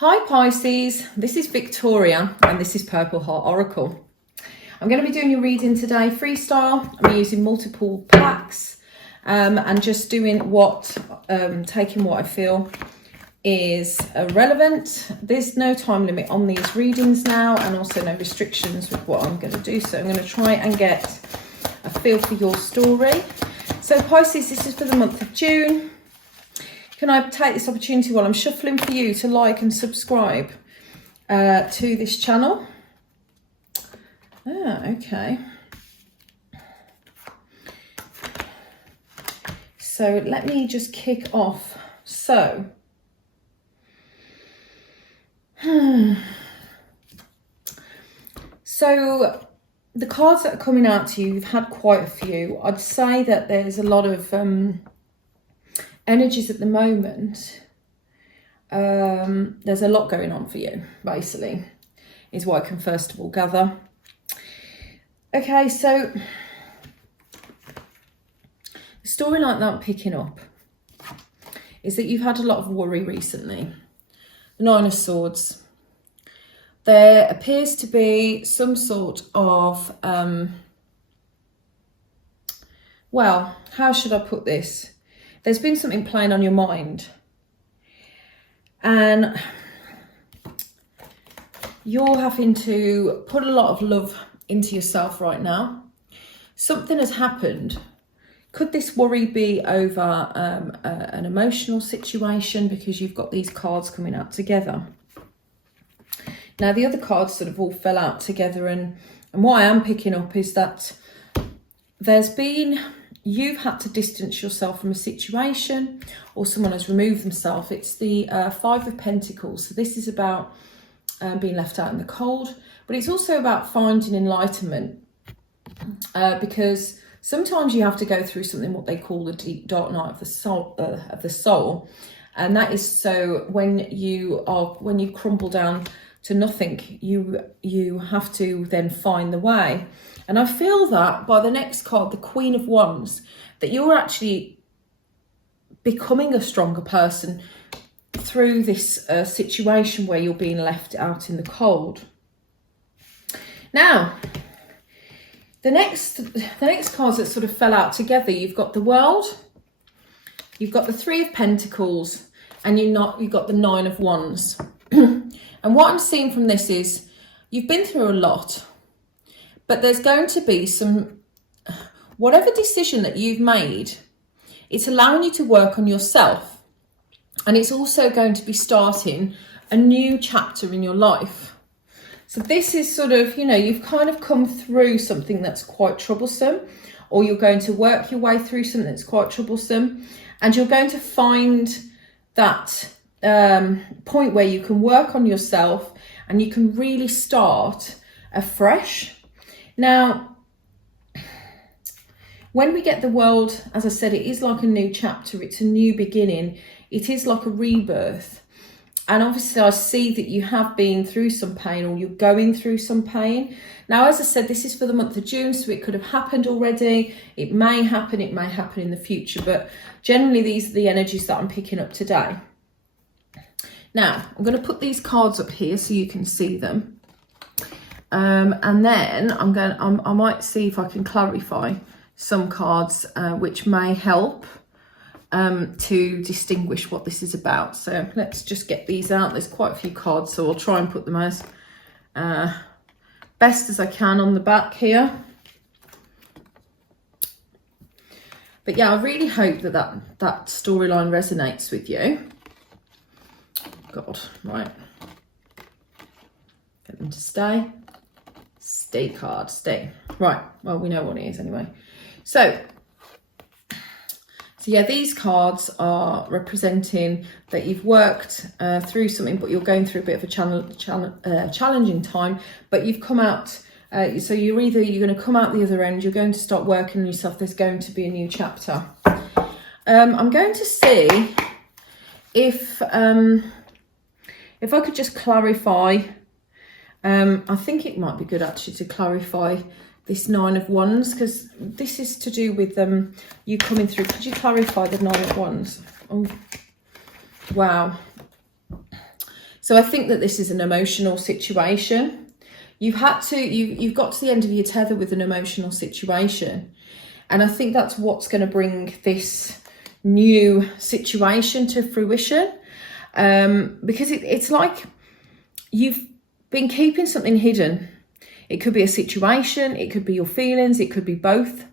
Hi Pisces, this is Victoria and this is Purple Heart Oracle. I'm going to be doing your reading today freestyle. I'm using multiple packs and just doing taking what I feel is relevant. There's no time limit on these readings now and also no restrictions with what I'm going to do. So I'm going to try and get a feel for your story. So Pisces, this is for the month of June. Can I take this opportunity while I'm shuffling for you to like and subscribe to this channel? Okay. So let me just kick off. So, so the cards that are coming out to you, you've had quite a few. I'd say that there's a lot of energies at the moment. There's a lot going on for you, basically, is what I can first of all gather. Okay, so the storyline that I'm picking up is that you've had a lot of worry recently. The Nine of Swords. There appears to be some sort of, well, how should I put this? There's been something playing on your mind and you're having to put a lot of love into yourself right now. Something has happened. Could this worry be over an emotional situation because you've got these cards coming out together? Now, the other cards sort of all fell out together and what I am picking up is that you've had to distance yourself from a situation or someone has removed themselves. It's the Five of Pentacles. So this is about being left out in the cold, but it's also about finding enlightenment because sometimes you have to go through something what they call the deep dark night of the soul. And that is so when you crumble down to nothing, you have to then find the way. And I feel that by the next card, the Queen of Wands, that you're actually becoming a stronger person through this situation where you're being left out in the cold. Now, the next cards that sort of fell out together, you've got the World, you've got the Three of Pentacles, and you've got the Nine of Wands. And what I'm seeing from this is you've been through a lot. But there's going to be whatever decision that you've made, it's allowing you to work on yourself. And it's also going to be starting a new chapter in your life. So this is sort of, you've kind of come through something that's quite troublesome, or you're going to work your way through something that's quite troublesome. And you're going to find that point where you can work on yourself and you can really start afresh. Now, when we get the World, as I said, it is like a new chapter. It's a new beginning. It is like a rebirth. And obviously I see that you have been through some pain or you're going through some pain. Now, as I said, this is for the month of June, so it could have happened already. It may happen in the future, but generally these are the energies that I'm picking up today. Now, I'm going to put these cards up here so you can see them. And then I might see if I can clarify some cards which may help to distinguish what this is about. So let's just get these out. There's quite a few cards, so I'll try and put them as best as I can on the back here. But yeah, I really hope that storyline resonates with you. God, right. Get them to stay. Stay card, stay. Right, well, we know what it is anyway. So yeah, these cards are representing that you've worked through something, but you're going through a bit of a challenging time, but you've come out, so you're going to come out the other end, you're going to start working on yourself, there's going to be a new chapter. I'm going to see if I could just clarify. I think it might be good actually to clarify this Nine of Wands, because this is to do with you coming through. Could you clarify the Nine of Wands? Oh, wow. So I think that this is an emotional situation. You've got to the end of your tether with an emotional situation. And I think that's what's going to bring this new situation to fruition. Because it's like you've been keeping something hidden. It could be a situation, it could be your feelings, it could be both.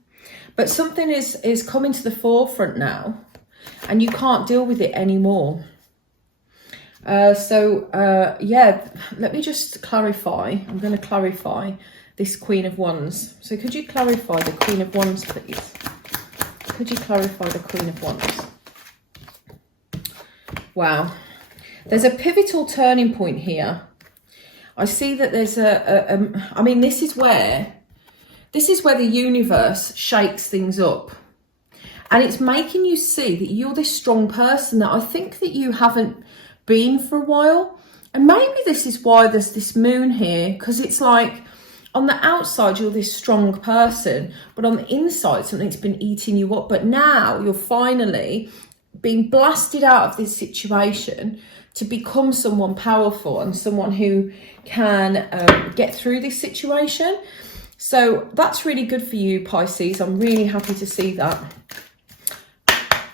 But something is coming to the forefront now, and you can't deal with it anymore. Yeah, let me just clarify. I'm going to clarify this Queen of Wands. So could you clarify the Queen of Wands, please? Could you clarify the Queen of Wands? Wow. There's a pivotal turning point here. I see that there's I mean, this is where the universe shakes things up. And it's making you see that you're this strong person that I think that you haven't been for a while. And maybe this is why there's this moon here, because it's like on the outside you're this strong person, but on the inside something's been eating you up. But now you're finally being blasted out of this situation to become someone powerful and someone who can get through this situation. So that's really good for you, Pisces. I'm really happy to see that.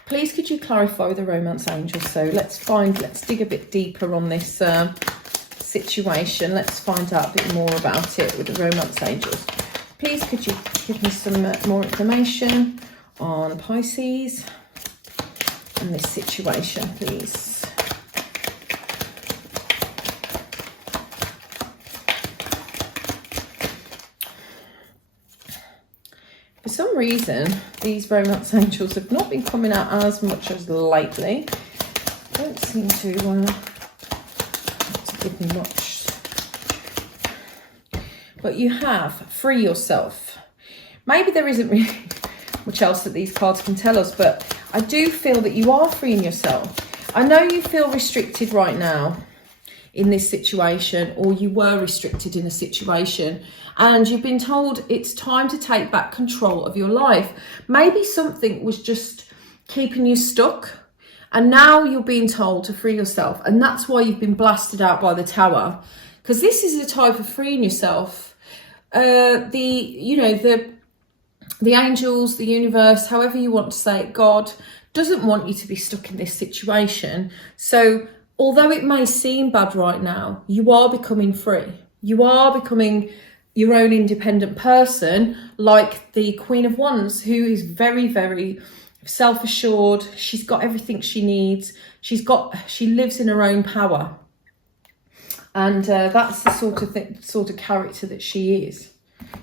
Please could you clarify the romance angel? So let's dig a bit deeper on this situation. Let's find out a bit more about it with the romance angels. Please could you give me some more information on Pisces and this situation, please? For some reason, these romance angels have not been coming out as much as lately. Don't seem to give me much. But you have free yourself. Maybe there isn't really much else that these cards can tell us, but I do feel that you are freeing yourself. I know you feel restricted right now in this situation, or you were restricted in a situation, and you've been told it's time to take back control of your life. Maybe something was just keeping you stuck, and now you're being told to free yourself, and that's why you've been blasted out by the Tower, because this is the type of freeing yourself. The angels, the universe, however you want to say it, God doesn't want you to be stuck in this situation. So although it may seem bad right now, you are becoming free. You are becoming your own independent person, like the Queen of Wands, who is very, very self-assured. She's got everything she needs. She lives in her own power. And that's the sort of character that she is.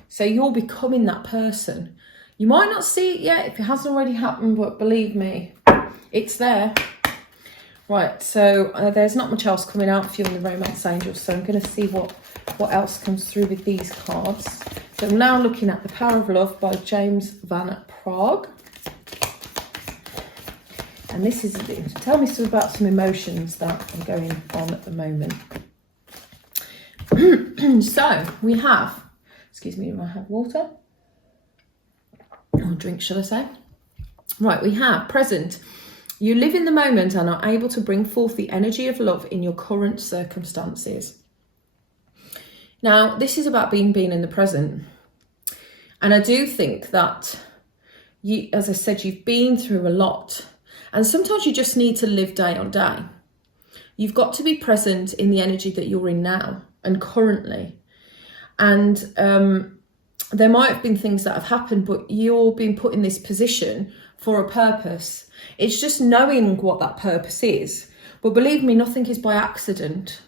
So you're becoming that person. You might not see it yet if it hasn't already happened, but believe me, it's there. Right, so there's not much else coming out for you in the romance angels, so I'm going to see what else comes through with these cards. So I'm now looking at The Power of Love by James Van Praagh. And this is, tell me about some emotions that are going on at the moment. So we have, excuse me, I have water, or drink, shall I say? Right, we have present. You live in the moment and are able to bring forth the energy of love in your current circumstances. Now, this is about being in the present. And I do think that, you, as I said, you've been through a lot. And sometimes you just need to live day on day. You've got to be present in the energy that you're in now and currently. And there might have been things that have happened, but you're being put in this position for a purpose. It's just knowing what that purpose is. But believe me, nothing is by accident.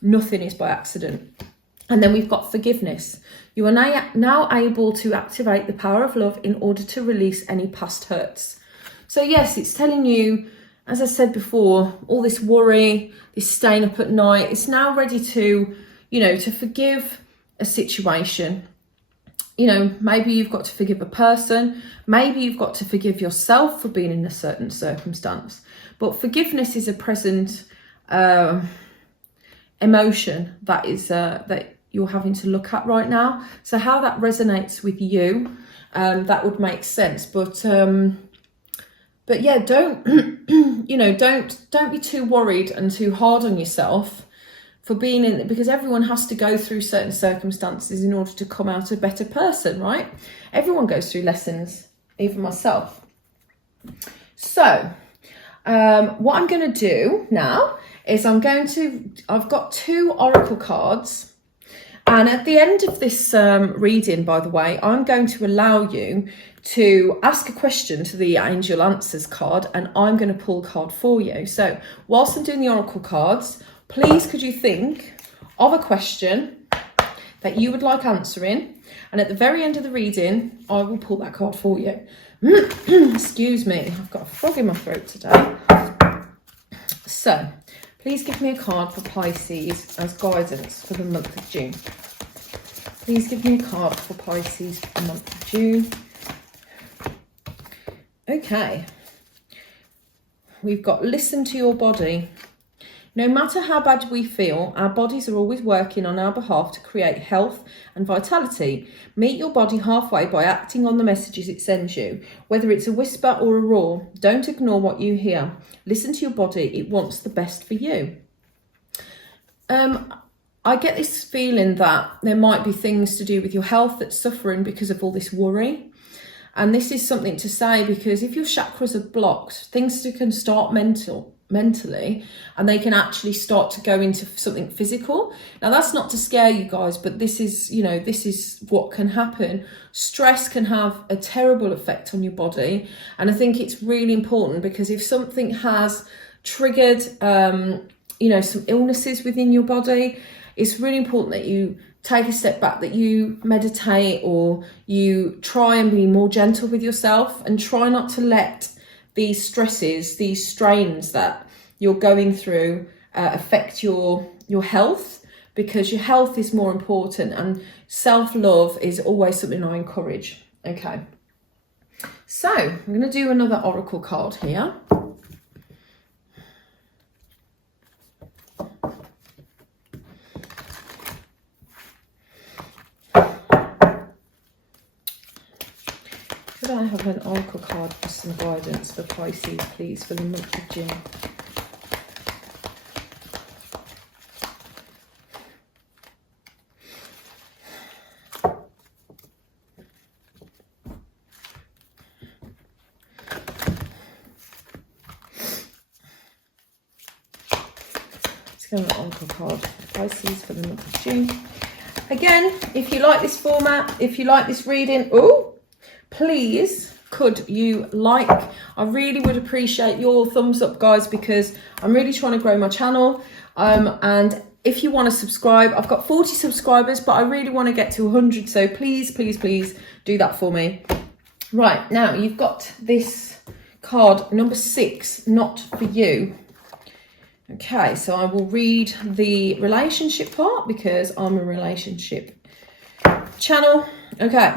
Nothing is by accident. And then we've got forgiveness. You are now able to activate the power of love in order to release any past hurts. So yes, it's telling you, as I said before, all this worry, this staying up at night, it's now ready to, to forgive a situation. Maybe you've got to forgive a person. Maybe you've got to forgive yourself for being in a certain circumstance. But forgiveness is a present emotion that is that you're having to look at right now. So how that resonates with you, that would make sense. But yeah, don't don't be too worried and too hard on yourself. for being in, because everyone has to go through certain circumstances in order to come out a better person, right? Everyone goes through lessons, even myself. So what I'm going to do now is I've got 2 oracle cards, and at the end of this reading, by the way, I'm going to allow you to ask a question to the Angel Answers card, and I'm going to pull a card for you. So whilst I'm doing the oracle cards, please could you think of a question that you would like answering, and at the very end of the reading, I will pull that card for you. Excuse me, I've got a frog in my throat today. So, please give me a card for Pisces as guidance for the month of June. Please give me a card for Pisces for the month of June. Okay. We've got listen to your body. No matter how bad we feel, our bodies are always working on our behalf to create health and vitality. Meet your body halfway by acting on the messages it sends you, whether it's a whisper or a roar. Don't ignore what you hear. Listen to your body. It wants the best for you. I get this feeling that there might be things to do with your health that's suffering because of all this worry. And this is something to say, because if your chakras are blocked, things can start mentally, and they can actually start to go into something physical. Now, that's not to scare you guys, but this is what can happen. Stress can have a terrible effect on your body, and I think it's really important, because if something has triggered some illnesses within your body, it's really important that you take a step back, that you meditate, or you try and be more gentle with yourself, and try not to let these stresses, these strains that you're going through affect your health, because your health is more important, and self-love is always something I encourage. Okay, so I'm going to do another oracle card here. Could I have an oracle card for some guidance for Pisces, please, for the month of June? Let's get an oracle card for Pisces for the month of June. Again, if you like this format, if you like this reading, please could you I really would appreciate your thumbs up, guys, because I'm really trying to grow my channel, and if you want to subscribe, I've got 40 subscribers, but I really want to get to 100, so please do that for me. Right, now you've got this card number 6, not for you. Okay, so I will read the relationship part, because I'm a relationship channel. Okay.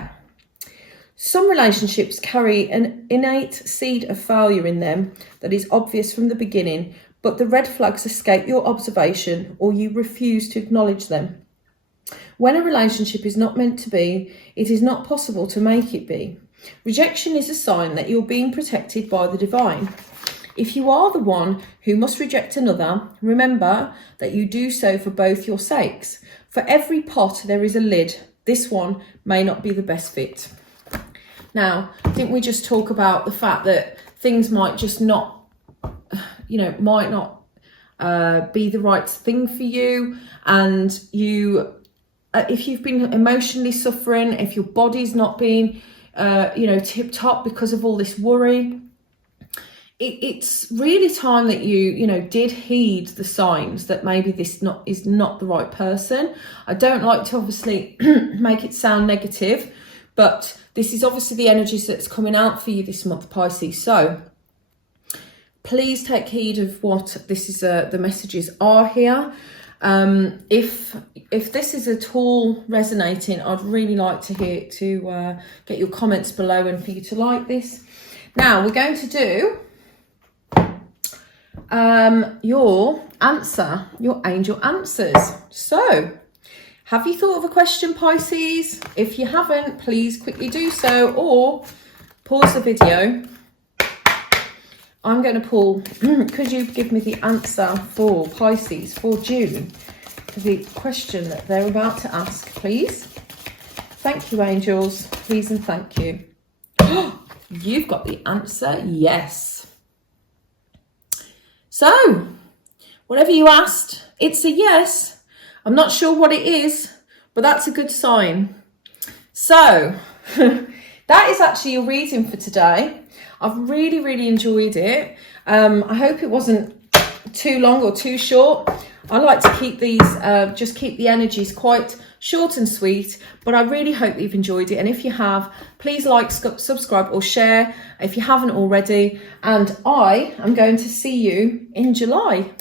Some relationships carry an innate seed of failure in them that is obvious from the beginning, but the red flags escape your observation, or you refuse to acknowledge them. When a relationship is not meant to be, it is not possible to make it be. Rejection is a sign that you're being protected by the divine. If you are the one who must reject another, remember that you do so for both your sakes. For every pot there is a lid. This one may not be the best fit. Now, didn't we just talk about the fact that things might just not, might not be the right thing for you, and if you've been emotionally suffering, if your body's not being, tip top because of all this worry, it's really time that you did heed the signs that maybe this is not the right person. I don't like to obviously make it sound negative, but this is obviously the energies that's coming out for you this month, Pisces. So please take heed of what this is. The messages are here. If this is at all resonating, I'd really like to get your comments below and for you to like this. Now we're going to do your answer, your angel answers. So, have you thought of a question, Pisces? If you haven't, please quickly do so, or pause the video. I'm going to pull, could you give me the answer for Pisces for June? the question that they're about to ask, please. Thank you, angels. Please and thank you. You've got the answer. Yes. So, whatever you asked, it's a yes. I'm not sure what it is, but that's a good sign. So, that is actually your reading for today. I've really, really enjoyed it. I hope it wasn't too long or too short. I like to keep these, just keep the energies quite short and sweet, but I really hope that you've enjoyed it. And if you have, please like, subscribe or share if you haven't already. And I am going to see you in July.